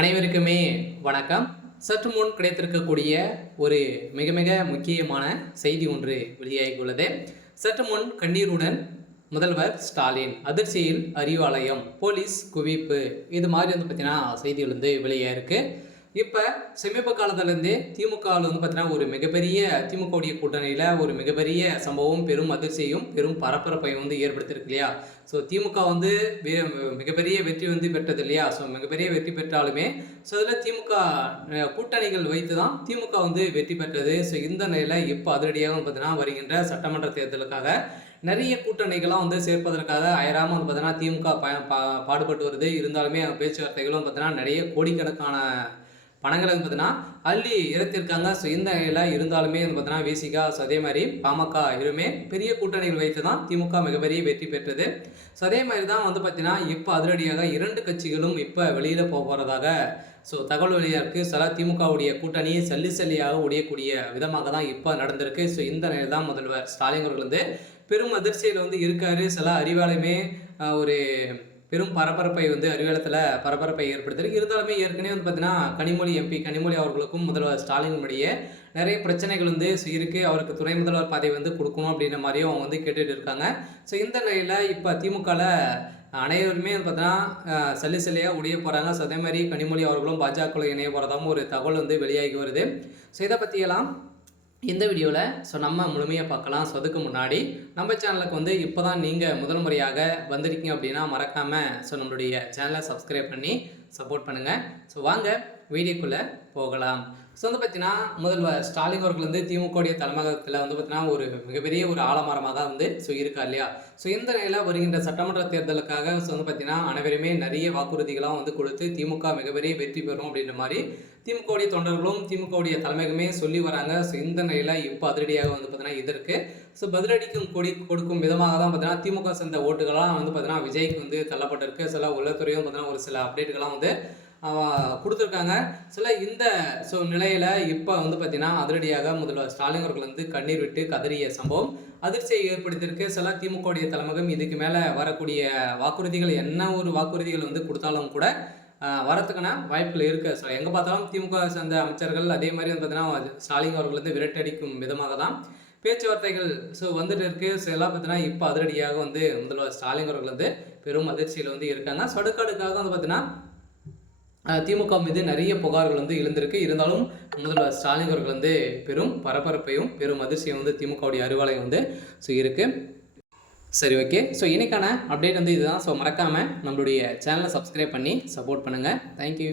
அனைவருக்குமே வணக்கம். சற்று முன் கிடைத்திருக்கக்கூடிய ஒரு மிக மிக முக்கியமான செய்தி ஒன்று வெளியாகியுள்ளது. சற்று முன் கண்ணீருடன் முதல்வர் ஸ்டாலின் அதிர்ச்சியில் அறிவாலயம், போலீஸ் குவிப்பு, இது மாதிரி பார்த்தீங்கன்னா செய்திகள் வெளியாயிருக்கு. இப்போ சமீப காலத்திலேருந்தே திமுகவில் பார்த்தீங்கன்னா ஒரு மிகப்பெரிய திமுகவுடைய கூட்டணியில் ஒரு மிகப்பெரிய சம்பவம், பெரும் அதிர்ச்சியும் பெரும் பரபரப்பையும் ஏற்படுத்தியிருக்கு இல்லையா. ஸோ திமுக மிகப்பெரிய வெற்றி பெற்றது இல்லையா. ஸோ மிகப்பெரிய வெற்றி பெற்றாலுமே ஸோ அதில் திமுக கூட்டணிகள் வைத்து தான் திமுக வெற்றி பெற்றது. ஸோ இந்த நிலையில் இப்போ அதிரடியாக பார்த்தீங்கன்னா வருகின்ற சட்டமன்ற தேர்தலுக்காக நிறைய கூட்டணிகளாம் சேர்ப்பதற்காக அயராமல் பார்த்தீங்கன்னா திமுக பாடுபட்டு வருது. இருந்தாலுமே பேச்சுவார்த்தைகளும் பார்த்தீங்கன்னா நிறைய கோடிக்கணக்கான பணங்களை பார்த்தீங்கன்னா அள்ளி இறத்திருக்காங்க. ஸோ இந்த நிலையில் இருந்தாலுமே பார்த்தீங்கன்னா விசிகா, ஸோ அதே மாதிரி பாமக இருமே பெரிய கூட்டணிகள் வைத்து தான் திமுக மிகப்பெரிய வெற்றி பெற்றது. ஸோ அதே மாதிரி தான் பார்த்தீங்கன்னா இப்போ அதிரடியாக 2 கட்சிகளும் இப்போ வெளியில் போக போகிறதாக ஸோ தகவல் வெளியாக இருக்குது. சில திமுகவுடைய கூட்டணியை சல்லியாக உடையக்கூடிய விதமாக தான் இப்போ நடந்திருக்கு. ஸோ இந்த நிலையில் தான் முதல்வர் ஸ்டாலின் அவர்கள் பெரும் அதிர்ச்சியில் இருக்காரு. சில அறிவாலயமே ஒரு பெரும் பரபரப்பை அறிவாலயத்தில் பரபரப்பை ஏற்படுத்திருக்கு. இருந்தாலுமே ஏற்கனவே பார்த்தீங்கன்னா கனிமொழி எம்பி கனிமொழி அவர்களுக்கும் முதல்வர் ஸ்டாலின் முடிய நிறைய பிரச்சனைகள் இருக்குது. அவருக்கு துணை முதல்வர் பதவி கொடுக்கணும் அப்படின்ற மாதிரியும் அவங்க கேட்டுட்டு இருக்காங்க. ஸோ இந்த நிலையில் இப்போ திமுகவில் அனைவருமே பார்த்தீங்கன்னா சல்லியாக உடைய போகிறாங்க. ஸோ அதே மாதிரி கனிமொழி அவர்களும் பாஜகவில் இணைய போகிறதாகவும் ஒரு தகவல் வெளியாகி வருது. ஸோ இதை பற்றியெல்லாம் இந்த வீடியோவில் ஸோ நம்ம முழுமையாக பார்க்கலாம். ஸோ அதுக்கு முன்னாடி நம்ம சேனலுக்கு இப்போ தான் நீங்கள் முதல் முறையாக வந்திருக்கீங்க அப்படின்னா மறக்காமல் ஸோ நம்மளுடைய சேனலை சப்ஸ்கிரைப் பண்ணி சப்போர்ட் பண்ணுங்கள். ஸோ வாங்க வீடியோக்குள்ளே போகலாம். ஸோ பார்த்தீங்கன்னா முதல்வர் ஸ்டாலின் அவர்கள் திமுகவுடைய தலைமையகத்தில் பார்த்தீங்கன்னா ஒரு மிகப்பெரிய ஒரு ஆலமரமாக தான் ஸோ இருக்கா இல்லையா. ஸோ இந்த நிலையில் வருகின்ற சட்டமன்ற தேர்தலுக்காக ஸோ பார்த்தீங்கன்னா அனைவருமே நிறைய வாக்குறுதிகளாம் கொடுத்து திமுக மிகப்பெரிய வெற்றி பெறும் அப்படின்ற மாதிரி திமுகவுடைய தொண்டர்களும் திமுகவுடைய தலைமையகமே சொல்லி வராங்க. ஸோ இந்த நிலையில் இப்போ அதிரடியாக பார்த்தீங்கன்னா இதற்கு ஸோ பதிலடிக்கும் கொடுக்கும் விதமாக தான் பார்த்தீங்கன்னா திமுக சேர்ந்த ஓட்டுகள்லாம் பார்த்தீங்கன்னா விஜய்க்கு தள்ளப்பட்டிருக்கு. சில உளத்துறையும் பார்த்தீங்கன்னா ஒரு சில அப்டேட்டுகள்லாம் கொடுத்துருக்காங்க. சில இந்த ஸோ நிலையில் இப்போ பார்த்தீங்கன்னா அதிரடியாக முதல்வர் ஸ்டாலின் அவர்கள் கண்ணீர் விட்டு கதறிய சம்பவம் அதிர்ச்சியை ஏற்படுத்தியிருக்கு. சில திமுகவுடைய தலைமையகம் இதுக்கு மேலே வரக்கூடிய வாக்குறுதிகள் என்ன ஒரு வாக்குறுதிகள் கொடுத்தாலும் கூட வரத்துக்கான வாய்ப்புகள் இருக்குது. ஸோ எங்கே பார்த்தாலும் திமுக சேர்ந்த அமைச்சர்கள் அதே மாதிரி பார்த்தீங்கன்னா ஸ்டாலின் அவர்கள் விரட்டடிக்கும் விதமாக தான் பேச்சுவார்த்தைகள் ஸோ வந்துட்டு இருக்குது. ஸோ எல்லாம் பார்த்தீங்கன்னா இப்போ அதிரடியாக முதல்வர் ஸ்டாலின் அவர்கள் பெரும் அதிர்ச்சியில் இருக்காங்க. ஸோ அடுக்கடுக்காக பார்த்தீங்கன்னா திமுக மீது நிறைய புகார்கள் எழுந்திருக்கு. இருந்தாலும் முதல்வர் ஸ்டாலின் அவர்கள் பெரும் பரபரப்பையும் பெரும் அதிர்ச்சியும் திமுகவுடைய அறிவாலயம் ஸோ இருக்குது. சரி, ஓகே. ஸோ இன்னைக்கான அப்டேட் இதுதான். ஸோ மறக்காமல் நம்மளுடைய சேனலை சப்ஸ்கிரைப் பண்ணி சப்போர்ட் பண்ணுங்கள். தேங்க்யூ.